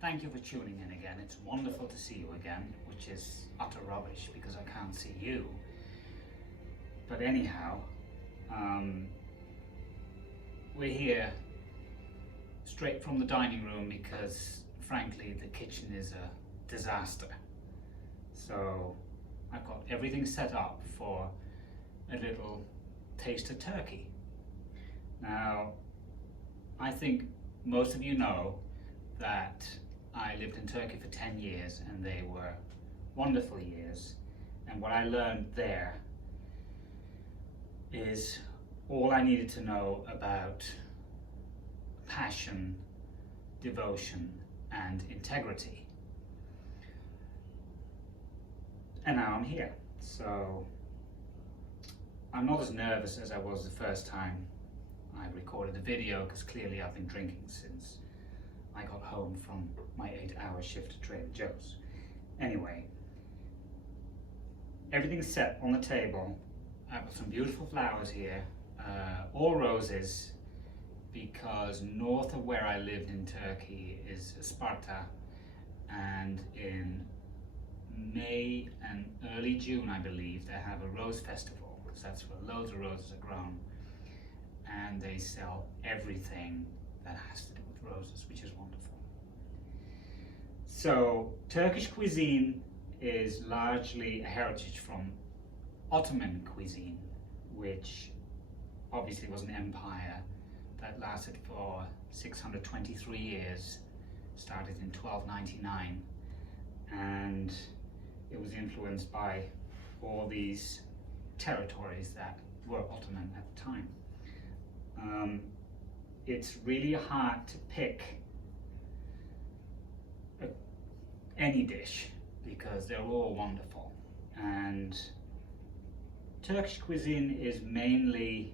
Thank you for tuning in again. It's wonderful to see you again, which is utter rubbish because I can't see you. But anyhow, we're here straight from the dining room because frankly the kitchen is a disaster. So I've got everything set up for a little taste of turkey. Now, I think most of you know that I lived in Turkey for 10 years and they were wonderful years, and what I learned there is all I needed to know about passion, devotion and integrity. And now I'm here, so I'm not as nervous as I was the first time I recorded the video, because clearly I've been drinking since I got home from my 8-hour shift at Trader Joe's. Anyway, everything's set on the table. I've got some beautiful flowers here, all roses, because north of where I lived in Turkey is Sparta, and in May and early June, I believe, they have a rose festival, because that's where loads of roses are grown, and they sell everything that has to do with roses, which is wonderful. So Turkish cuisine is largely a heritage from Ottoman cuisine, which obviously was an empire that lasted for 623 years, started in 1299, and it was influenced by all these territories that were Ottoman at the time. It's really hard to pick any dish because they're all wonderful, and Turkish cuisine is mainly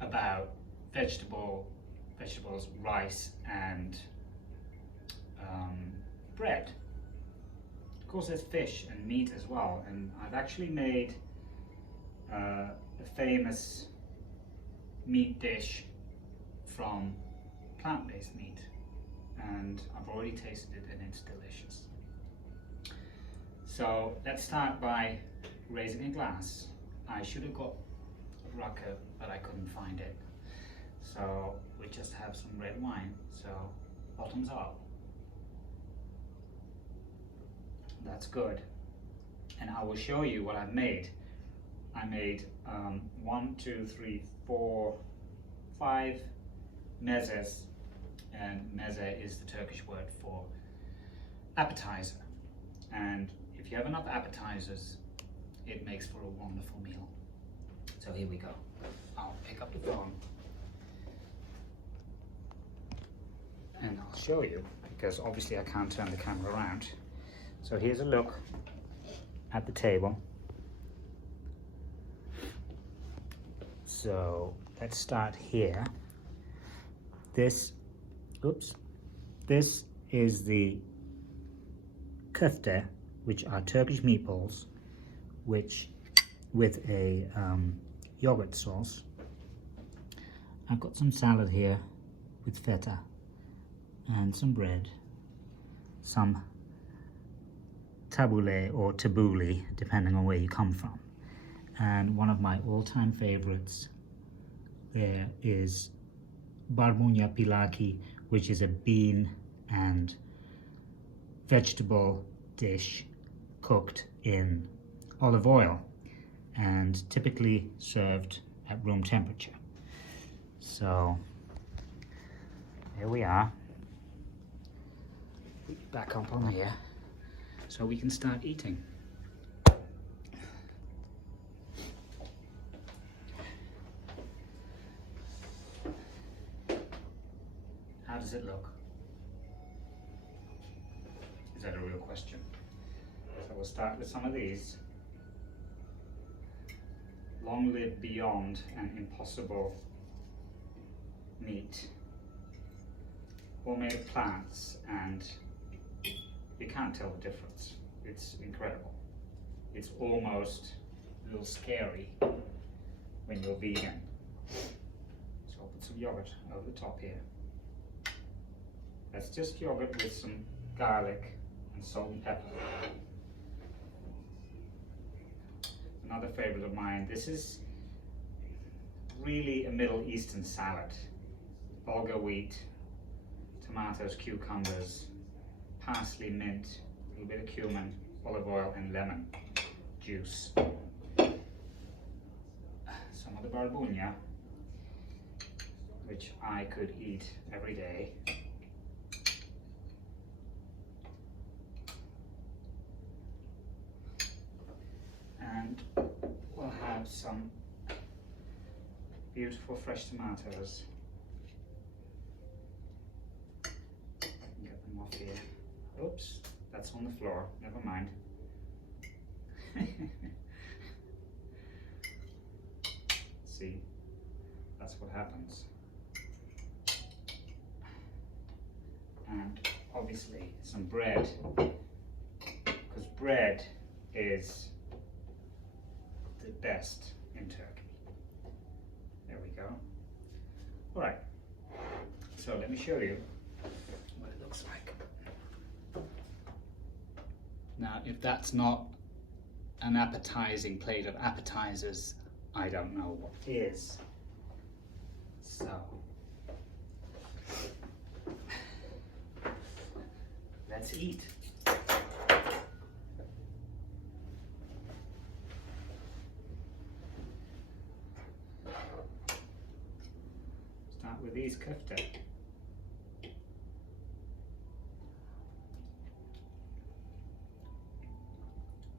about vegetables, rice and bread. Of course there's fish and meat as well, and I've actually made a famous meat dish from plant-based meat, and I've already tasted it and it's delicious. So let's start by raising a glass. I should have got a raka, but I couldn't find it. So we just have some red wine, so bottoms up. That's good. And I will show you what I've made. I made 5 mezes, and meze is the Turkish word for appetizer. And if you have enough appetizers, it makes for a wonderful meal. So here we go. I'll pick up the phone and I'll show you, because obviously I can't turn the camera around. So here's a look at the table. So let's start here. This is the köfte, which are Turkish meatballs, which with a yogurt sauce. I've got some salad here with feta and some bread, some tabbouleh or tabbouleh, depending on where you come from. And one of my all-time favorites there is barbunya pilaki, which is a bean and vegetable dish cooked in olive oil and typically served at room temperature. So here we are. Back up on here so we can start eating. How does it look? Is that a real question? So we'll start with some of these. Long live Beyond and Impossible meat. All made of plants, and you can't tell the difference. It's incredible. It's almost a little scary when you're vegan. So I'll put some yogurt over the top here. That's just yogurt with some garlic and salt and pepper. Another favorite of mine. This is really a Middle Eastern salad. Bulgur wheat, tomatoes, cucumbers, parsley, mint, a little bit of cumin, olive oil and lemon juice. Some of the barbunya, which I could eat every day. And we'll have some beautiful fresh tomatoes. I can get them off here. Oops, that's on the floor, never mind. See, that's what happens. And obviously some bread, because bread is the best in Turkey. There we go. All right, so let me show you what it looks like. Now, if that's not an appetizing plate of appetizers, I don't know what is. So, let's eat. Start with these kofta.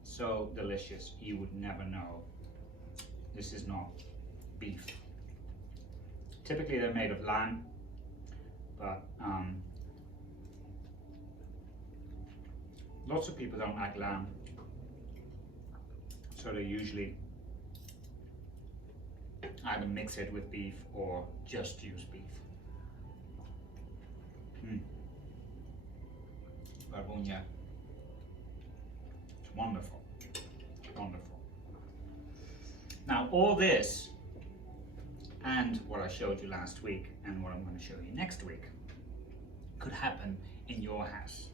So delicious, you would never know. This is not beef. Typically they're made of lamb, but lots of people don't like lamb, so they usually either mix it with beef or just use beef. Barbunya. It's wonderful, wonderful. Now all this and what I showed you last week and what I'm going to show you next week could happen in your house.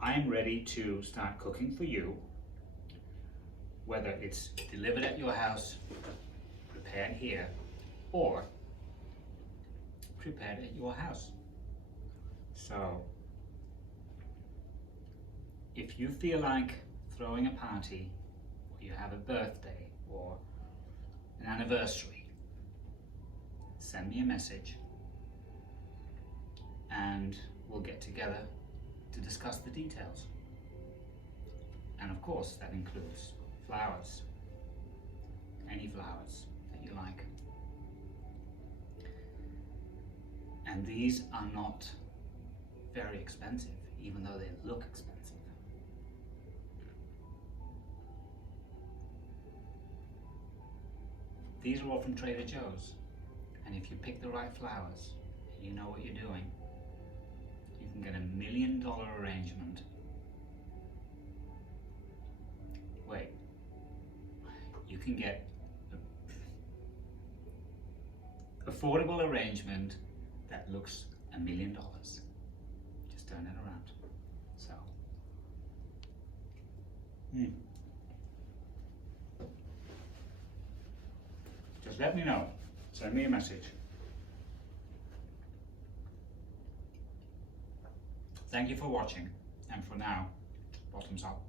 I am ready to start cooking for you, whether it's delivered at your house, prepared here, or prepared at your house. So if you feel like throwing a party, or you have a birthday or an anniversary, send me a message and we'll get together to discuss the details. And of course that includes flowers, any flowers that you like. And these are not very expensive, even though they look expensive. These are all from Trader Joe's, and if you pick the right flowers, you know what you're doing, you can get $1 million arrangement. Wait, you can get an affordable arrangement that looks $1 million. Just turn it around. So, just let me know. Send me a message. Thank you for watching, and for now, bottoms up.